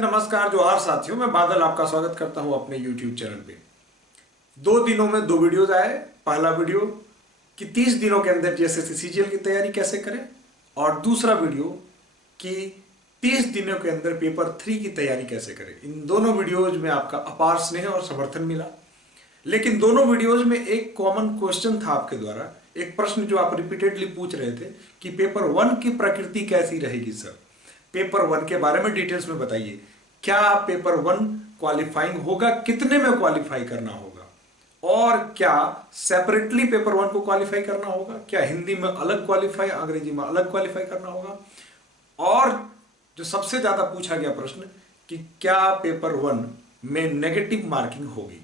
नमस्कार जोहार साथियों, मैं बादल आपका स्वागत करता हूं अपने YouTube चैनल पे। 2 दिनों में 2 वीडियोज आए। पहला वीडियो कि 30 दिनों के अंदर जीएसएससी सीजीएल की तैयारी कैसे करें, और दूसरा वीडियो कि 30 दिनों के अंदर पेपर 3 की तैयारी कैसे करें। इन दोनों वीडियोज में आपका अपार स्नेह और समर्थन मिला, लेकिन दोनों वीडियोज में एक कॉमन क्वेश्चन था आपके द्वारा, एक प्रश्न जो आप रिपीटेडली पूछ रहे थे कि पेपर 1 की प्रकृति कैसी रहेगी सर। पेपर 1 के बारे में डिटेल्स में बताइए, क्या पेपर 1 क्वालिफाइंग होगा, कितने में क्वालिफाई करना होगा, और क्या सेपरेटली पेपर 1 को क्वालिफाई करना होगा, क्या हिंदी में अलग क्वालिफाई, अंग्रेजी में अलग क्वालिफाई करना होगा, और जो सबसे ज्यादा पूछा गया प्रश्न कि क्या पेपर 1 में नेगेटिव मार्किंग होगी।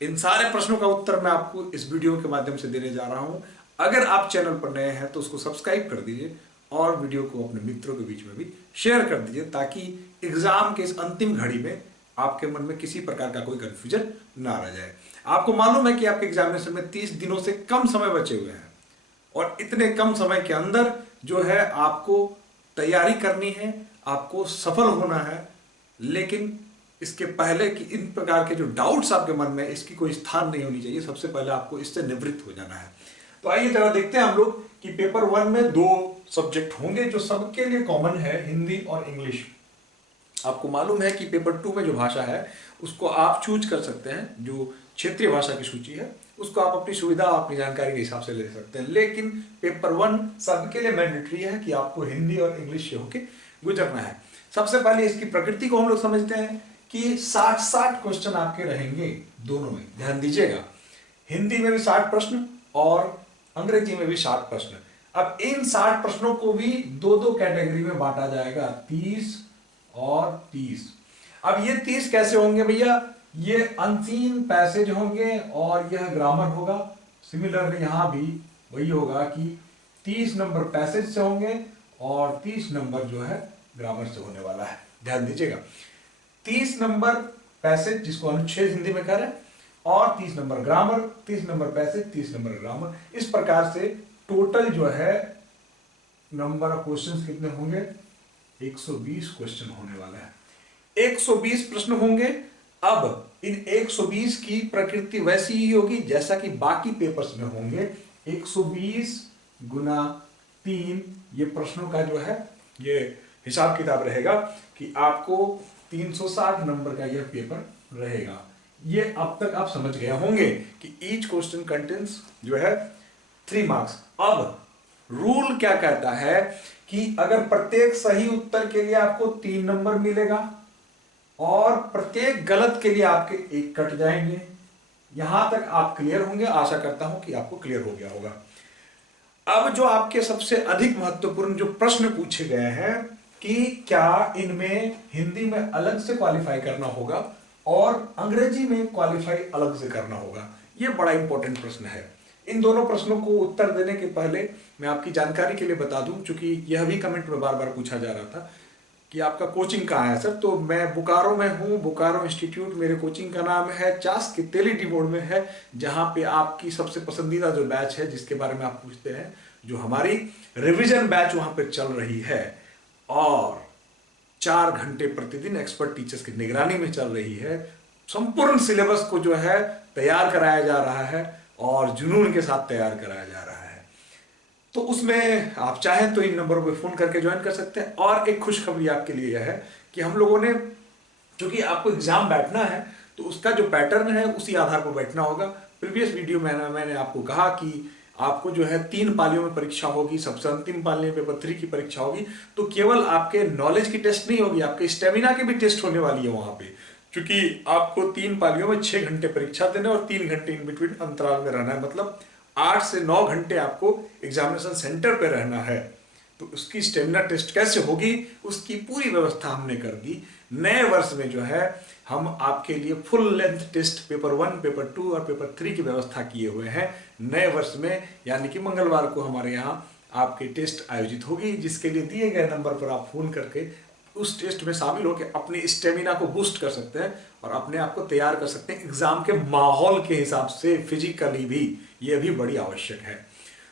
इन सारे प्रश्नों का उत्तर मैं आपको इस वीडियो के माध्यम से देने जा रहा हूं। अगर आप चैनल पर नए हैं तो उसको सब्सक्राइब कर दीजिए और वीडियो को अपने मित्रों के बीच में भी शेयर कर दीजिए, ताकि एग्जाम के इस अंतिम घड़ी में आपके मन में किसी प्रकार का कोई कंफ्यूजन ना रह जाए। आपको मालूम है कि आपके एग्जामिनेशन में 30 दिनों से कम समय बचे हुए हैं, और इतने कम समय के अंदर जो है आपको तैयारी करनी है, आपको सफल होना है। लेकिन इसके पहले कि इन प्रकार के जो डाउट्स आपके मन में, इसकी कोई स्थान नहीं होनी चाहिए। सबसे पहले आपको इससे निवृत्त हो जाना है। तो आइए जरा देखते हैं हम लोग कि पेपर 1 में 2 सब्जेक्ट होंगे जो सबके लिए कॉमन है, हिंदी और इंग्लिश। आपको मालूम है कि पेपर 2 में जो भाषा है उसको आप चूज कर सकते हैं, जो क्षेत्रीय भाषा की सूची है उसको आप अपनी सुविधा, अपनी जानकारी के हिसाब से ले सकते हैं। लेकिन पेपर 1 सबके लिए मैंडेटरी है कि आपको हिंदी और इंग्लिश से होके गुजरना है। सबसे पहले इसकी प्रकृति को हम लोग समझते हैं कि 60 क्वेश्चन आपके रहेंगे दोनों में। ध्यान दीजिएगा, हिंदी में भी 60 प्रश्न और अंग्रेजी में भी 60 प्रश्न। अब इन 60 प्रश्नों को भी 2-2 कैटेगरी में बांटा जाएगा, 30 और 30। अब ये 30 कैसे होंगे भैया, ये अनसीन पैसेज होंगे और यह ग्रामर होगा। सिमिलरली यहां भी वही होगा कि 30 नंबर पैसेज से होंगे और 30 नंबर जो है ग्रामर से होने वाला है। ध्यान दीजिएगा, 30 नंबर पैसेज जिसको अनुच्छेद हिंदी में कह रहे हैं, और 30 number grammar, 30 number passage, 30 number grammar. इस प्रकार से टोटल जो है नंबर ऑफ क्वेश्चंस कितने होंगे, 120 क्वेश्चन होने वाला है। 120 प्रश्न होंगे। अब इन 120 की प्रकृति वैसी ही होगी जैसा कि बाकी पेपर्स में होंगे। 120 गुना 3 ये प्रश्नों का जो है ये हिसाब किताब रहेगा कि आपको 360 नंबर का यह पेपर रहेगा। ये अब तक आप समझ गए होंगे कि ईच क्वेश्चन कंटेंस जो है 3 मार्क्स। अब रूल क्या कहता है कि अगर प्रत्येक सही उत्तर के लिए आपको 3 नंबर मिलेगा और प्रत्येक गलत के लिए आपके 1 कट जाएंगे। यहां तक आप क्लियर होंगे, आशा करता हूं कि आपको क्लियर हो गया होगा। अब जो आपके सबसे अधिक महत्वपूर्ण जो प्रश्न पूछे गए हैं कि क्या इनमें हिंदी में अलग से क्वालिफाई करना होगा और अंग्रेजी में क्वालिफाई अलग से करना होगा, यह बड़ा इंपॉर्टेंट प्रश्न है। इन दोनों प्रश्नों को उत्तर देने के पहले मैं आपकी जानकारी के लिए बता दूं, चूंकि यह भी कमेंट में बार बार पूछा जा रहा था कि आपका कोचिंग कहाँ है सर। तो मैं बोकारो में हूँ, बोकारो इंस्टीट्यूट मेरे कोचिंग का नाम है, चास के तेलीटी बोर्ड में है, जहाँ पे आपकी सबसे पसंदीदा जो बैच है जिसके बारे में आप पूछते हैं, जो हमारी रिविजन बैच वहाँ पे चल रही है और 4 घंटे प्रतिदिन एक्सपर्ट टीचर्स की निगरानी में चल रही है। संपूर्ण सिलेबस को जो है तैयार कराया जा रहा है और जुनून के साथ तैयार कराया जा रहा है। तो उसमें आप चाहें तो इन नंबरों पे फोन करके ज्वाइन कर सकते हैं। और एक खुशखबरी आपके लिए यह है कि हम लोगों ने, क्योंकि आपको एग्जाम बैठना है तो उसका जो पैटर्न है उसी आधार पर बैठना होगा। प्रीवियस वीडियो में मैंने आपको कहा कि आपको जो है 3 पालियों में परीक्षा होगी, सबसे अंतिम पाली में पेपर 3 की परीक्षा होगी। तो केवल आपके नॉलेज की टेस्ट नहीं होगी, आपके स्टेमिना की भी टेस्ट होने वाली है वहां पे, क्योंकि आपको 3 पालियों में 6 घंटे परीक्षा देने और 3 घंटे इन बिटवीन अंतराल में रहना है। मतलब 8 से 9 घंटे आपको एग्जामिनेशन सेंटर पे रहना है। तो उसकी स्टेमिना टेस्ट कैसे होगी, उसकी पूरी व्यवस्था हमने कर दी। नए वर्ष में जो है हम आपके लिए full length test paper 1, paper 2 और पेपर 3 की व्यवस्था किए हुए हैं नए वर्ष में। यानी कि मंगलवार को हमारे यहाँ आपकी टेस्ट आयोजित होगी, जिसके लिए दिए गए नंबर पर आप फोन करके उस टेस्ट में शामिल होकर अपने स्टेमिना को बूस्ट कर सकते हैं और अपने आप को तैयार कर सकते हैं एग्जाम के माहौल के हिसाब से। फिजिकली भी यह भी बड़ी आवश्यक है।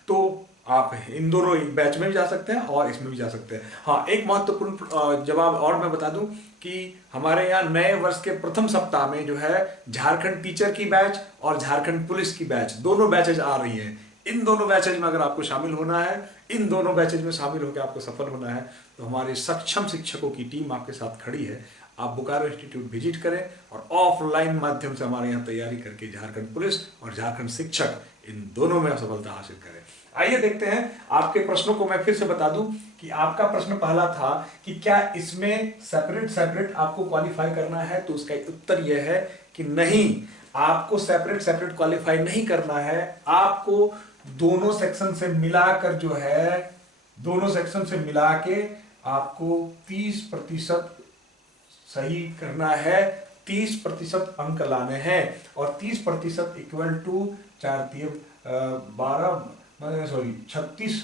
तो आप इन दोनों बैच में भी जा सकते हैं और इसमें भी जा सकते हैं। हाँ, एक महत्वपूर्ण जवाब और मैं बता दूं कि हमारे यहाँ नए वर्ष के प्रथम सप्ताह में जो है झारखंड टीचर की बैच और झारखंड पुलिस की बैच, दोनों बैचेज आ रही हैं। इन दोनों बैचेज में अगर आपको शामिल होना है, इन दोनों बैचेज में शामिल होकर आपको सफल होना है, तो हमारे सक्षम शिक्षकों की टीम आपके साथ खड़ी है। आप बोकारो इंस्टीट्यूट विजिट करें और ऑफलाइन माध्यम से हमारे यहाँ तैयारी करके झारखंड पुलिस और झारखंड शिक्षक इन दोनों में सफलता हासिल करें। आइए देखते हैं आपके प्रश्नों को। मैं फिर से बता दूं कि आपका प्रश्न पहला था कि क्या इसमें सेपरेट सेपरेट आपको क्वालिफाई करना है, तो उसका उत्तर यह है कि नहीं, आपको सेपरेट सेपरेट क्वालिफाई नहीं करना है। आपको दोनों सेक्शन से मिलाकर जो है, दोनों सेक्शन से मिला के आपको 30% सही करना है, 30% अंक लाने हैं। और 30% इक्वल टू 36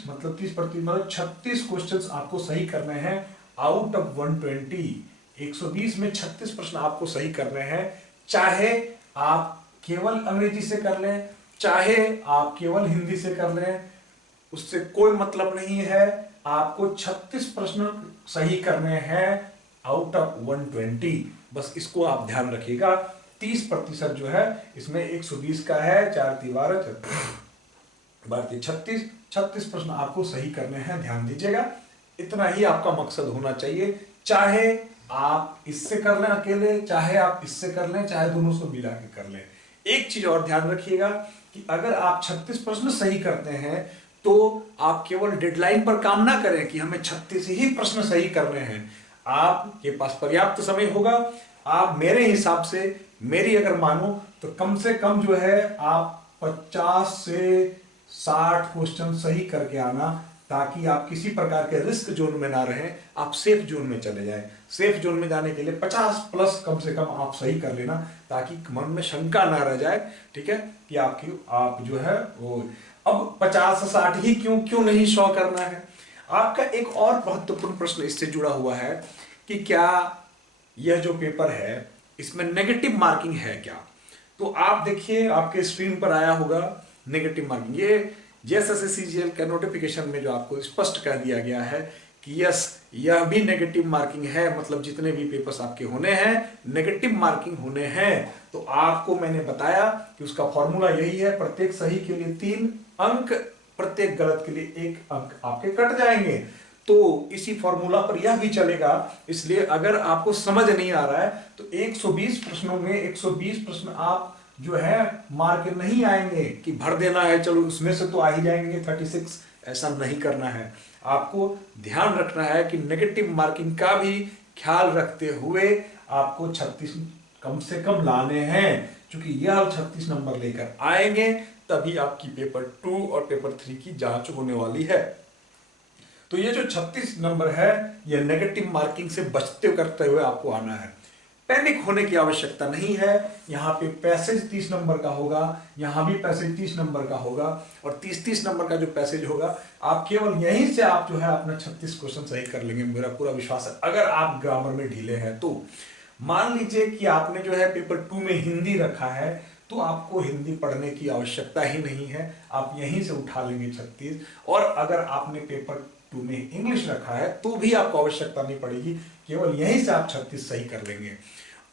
मतलब 30% मतलब 36 क्वेश्चंस आपको सही करने हैं आउट ऑफ 120। 120 में 36 प्रश्न आपको सही करने हैं। चाहे आप केवल अंग्रेजी से कर लें, चाहे आप केवल हिंदी से कर लें, उससे कोई मतलब नहीं है। आपको 36 प्रश्न सही करने हैं आउट ऑफ 120। बस इसको आप ध्यान रखिएगा। 30% जो है इसमें 120 का है, 4 12 36 प्रश्न आपको सही करने हैं, ध्यान दीजिएगा। इतना ही आपका मकसद होना चाहिए। चाहे आप इससे कर लें अकेले, चाहे आप इससे कर लें, चाहे दोनों को मिला के कर लें। एक चीज और ध्यान रखिएगा कि अगर आप 36 प्रश्न सही करते हैं तो आप केवल डेडलाइन पर काम ना करें कि हमें 36 ही प्रश्न सही करने हैं। आपके पास पर्याप्त समय होगा। आप मेरे हिसाब से, मेरी अगर मानो तो कम से कम जो है आप 50 से 60 क्वेश्चन सही करके आना, ताकि आप किसी प्रकार के रिस्क जोन में ना रहें, आप सेफ जोन में चले जाएं। सेफ जोन में जाने के लिए 50+ कम से कम आप सही कर लेना, ताकि मन में शंका ना रह जाए, ठीक है, कि आप जो है वो अब 50-60 ही क्यों नहीं 100 करना है। आपका एक और महत्वपूर्ण प्रश्न इससे जुड़ा हुआ है कि क्या यह जो पेपर है इसमें नेगेटिव मार्किंग है क्या। तो आप देखिए, आपके स्क्रीन पर आया होगा नेगेटिव मार्किंग। ये जेएसएससी के नोटिफिकेशन में जो आपको स्पष्ट कह दिया गया है कि यस, यह भी नेगेटिव मार्किंग है। मतलब जितने भी पेपर्स आपके होने हैं नेगेटिव मार्किंग होने हैं। तो आपको मैंने बताया कि उसका फॉर्मूला यही है, प्रत्येक सही के लिए 3 अंक, प्रत्येक गलत के लिए 1 अंक आपके कट जाएंगे। तो इसी फॉर्मूला पर यह भी चलेगा। इसलिए अगर आपको समझ नहीं आ रहा है तो 120 प्रश्नों में 120 प्रश्न आप जो है मार्क नहीं आएंगे कि भर देना है, चलो उसमें से तो आ ही जाएंगे 36। ऐसा नहीं करना है। आपको ध्यान रखना है कि नेगेटिव मार्किंग का भी ख्याल रखते हुए आपको 36 कम से कम लाने हैं, क्योंकि यह 36 नंबर लेकर आएंगे तभी आपकी पेपर 2 और पेपर 3 की जांच होने वाली है। तो ये जो 36 नंबर है, यह नेगेटिव मार्किंग से बचते करते हुए आपको आना है। पैनिक होने की आवश्यकता नहीं है। यहाँ पे पैसेज 30 नंबर का होगा, यहाँ भी पैसेज 30 नंबर का होगा, और 30-30 नंबर का जो पैसेज होगा, आप केवल यहीं से आप जो है अपना 36 क्वेश्चन सही कर लेंगे, मेरा पूरा विश्वास है। अगर आप ग्रामर में ढीले हैं तो मान लीजिए कि आपने जो है पेपर 2 में हिंदी रखा है, तो आपको हिंदी पढ़ने की आवश्यकता ही नहीं है, आप यहीं से उठा लेंगे 36। और अगर आपने पेपर 2 में इंग्लिश रखा है तो भी आपको आवश्यकता नहीं पड़ेगी, केवल यहीं से आप 36 सही कर लेंगे।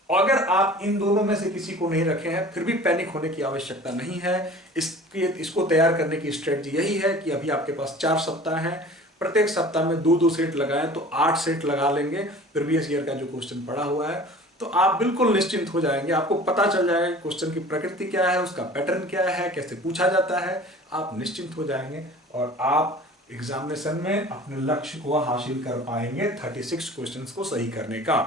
अगर आप इन दोनों में से किसी को नहीं रखे हैं फिर भी पैनिक होने की आवश्यकता नहीं है। इसको तैयार करने की स्ट्रेटजी यही है कि अभी आपके पास 4 सप्ताह हैं, प्रत्येक सप्ताह में 2-2 सेट लगाएं तो 8 सेट लगा लेंगे प्रीवियस ईयर का जो क्वेश्चन पड़ा हुआ है। तो आप बिल्कुल निश्चिंत हो जाएंगे, आपको पता चल जाएगा क्वेश्चन की प्रकृति क्या है, उसका पैटर्न क्या है, कैसे पूछा जाता है। आप निश्चिंत हो जाएंगे और आप एग्जामिनेशन में अपने लक्ष्य को हासिल कर पाएंगे 36 क्वेश्चंस को सही करने का।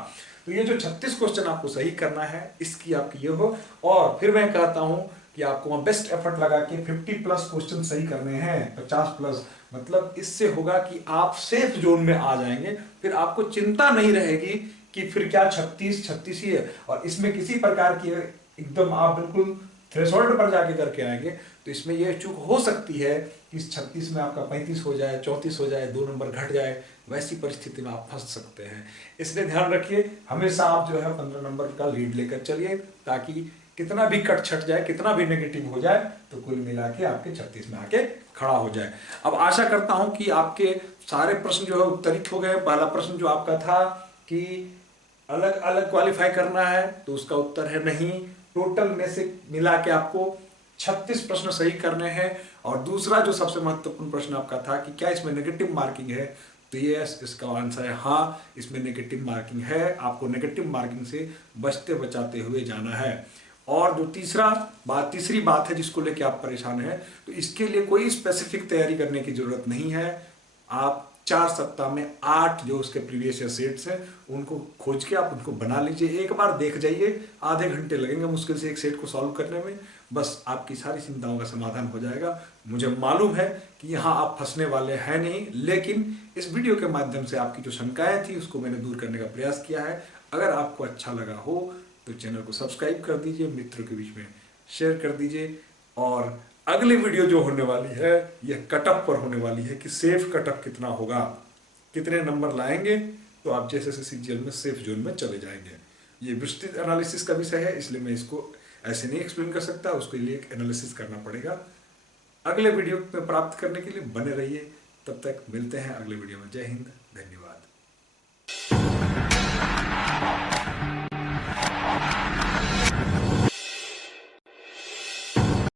तो ये जो 36 क्वेश्चन आपको सही करना है, इसकी आपकी ये हो। और फिर मैं कहता हूं कि आपको बेस्ट एफर्ट लगा के 50+ क्वेश्चन सही करने हैं, 50+। मतलब इससे होगा कि आप सेफ जोन में आ जाएंगे, फिर आपको चिंता नहीं रहेगी कि फिर क्या 36 ही है। और इसमें किसी प्रकार की एकदम आप बिल्कुल थ्रेशोल्ड पर जाके करके आएंगे तो इसमें यह चूक हो सकती है कि इस 36 में आपका 35 हो जाए, 34 हो जाए, 2 नंबर घट जाए, वैसी परिस्थिति में आप फंस सकते हैं। इसलिए ध्यान रखिए, हमेशा आप जो है 15 नंबर का लीड लेकर चलिए, ताकि कितना भी कट छट जाए, कितना भी नेगेटिव हो जाए, तो कुल मिला के आपके 36 में आके खड़ा हो जाए। अब आशा करता हूं कि आपके सारे प्रश्न जो है उत्तरित हो गए। पहला प्रश्न जो आपका था कि अलग अलग क्वालिफाई करना है, तो उसका उत्तर है नहीं। टोटल में से मिला के आपको 36 प्रश्न सही करने हैं। और दूसरा जो सबसे महत्वपूर्ण प्रश्न आपका था कि क्या इसमें नेगेटिव मार्किंग है, तो यस, इसका आंसर है हाँ, इसमें नेगेटिव मार्किंग है। आपको नेगेटिव मार्किंग से बचते बचाते हुए जाना है। और जो तीसरी बात है जिसको लेके आप परेशान हैं, तो इसके लिए कोई स्पेसिफिक तैयारी करने की जरूरत नहीं है। आप 4 सप्ताह में 8 जो उसके प्रीवियस ईयर सेट्स हैं उनको खोज के आप उनको बना लीजिए, एक बार देख जाइए। आधे घंटे लगेंगे मुश्किल से एक सेट को सॉल्व करने में, बस आपकी सारी चिंताओं का समाधान हो जाएगा। मुझे मालूम है कि यहाँ आप फंसने वाले हैं नहीं, लेकिन इस वीडियो के माध्यम से आपकी जो शंकाएं थी उसको मैंने दूर करने का प्रयास किया है। अगर आपको अच्छा लगा हो तो चैनल को सब्सक्राइब कर दीजिए, मित्रों के बीच में शेयर कर दीजिए। और अगली वीडियो जो होने वाली है यह कटअप पर होने वाली है कि सेफ कटअप कितना होगा, कितने नंबर लाएंगे तो आप जैसे सीजीएल में सेफ जोन में चले जाएंगे। ये विस्तृत एनालिसिस का विषय है, इसलिए मैं इसको ऐसे नहीं एक्सप्लेन कर सकता, उसके लिए एक एनालिसिस करना पड़ेगा। अगले वीडियो में प्राप्त करने के लिए बने रहिए। तब तक मिलते हैं अगले वीडियो में। जय हिंद, धन्यवाद।